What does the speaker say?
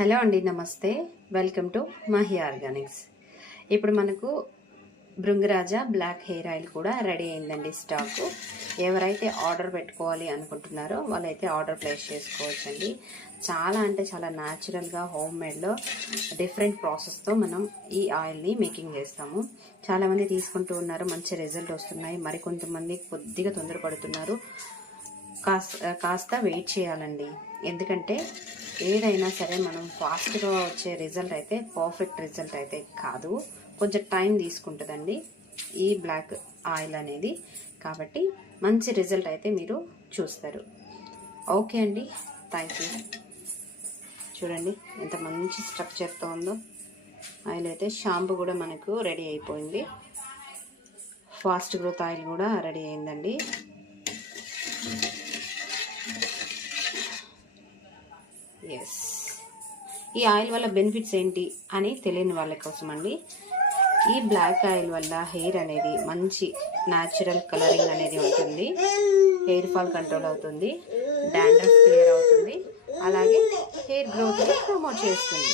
Hello అండి, నమస్తే. Welcome to Mahe Organics. ఇప్పుడు మనకు భృంగరాజ బ్లాక్ హెయిర్ ఆయిల్ కూడా రెడీ అయిందండి స్టాకు. ఎవరైతే ఆర్డర్ పెట్టుకోవాలి అనుకుంటున్నారో వాళ్ళైతే ఆర్డర్ ప్లేస్ చేసుకోవచ్చండి. చాలా అంటే చాలా న్యాచురల్గా హోమ్ మేడ్లో డిఫరెంట్ ప్రాసెస్తో మనం ఈ ఆయిల్ని మేకింగ్ చేస్తాము. చాలామంది తీసుకుంటూ ఉన్నారు, మంచి రిజల్ట్ వస్తున్నాయి. మరికొంతమంది కొద్దిగా తొందరపడుతున్నారు. కాస్త వెయిట్ చేయాలండి. ఎందుకంటే ఏదైనా సరే మనం ఫాస్ట్గా వచ్చే రిజల్ట్ అయితే పర్ఫెక్ట్ రిజల్ట్ అయితే కాదు, కొంచెం టైం తీసుకుంటుందండి ఈ బ్లాక్ ఆయిల్ అనేది. కాబట్టి మంచి రిజల్ట్ అయితే మీరు చూస్తారు. ఓకే అండి, థ్యాంక్ యూ. చూడండి ఎంత మంచి స్ట్రక్చర్తో ఉందో ఆయిల్ అయితే. షాంపూ కూడా మనకు రెడీ అయిపోయింది. ఫాస్ట్ గ్రోత్ ఆయిల్ కూడా రెడీ అయిందండి. ఎస్, ఈ ఆయిల్ వల్ల బెనిఫిట్స్ ఏంటి అని తెలియని వాళ్ళ కోసం అండి. ఈ బ్లాక్ ఆయిల్ వల్ల హెయిర్ అనేది మంచి న్యాచురల్ కలరింగ్ అనేది ఉంటుంది. హెయిర్ ఫాల్ కంట్రోల్ అవుతుంది, డాండ్రఫ్ క్లియర్ అవుతుంది, అలాగే హెయిర్ గ్రోత్ ప్రమోట్ చేస్తుంది.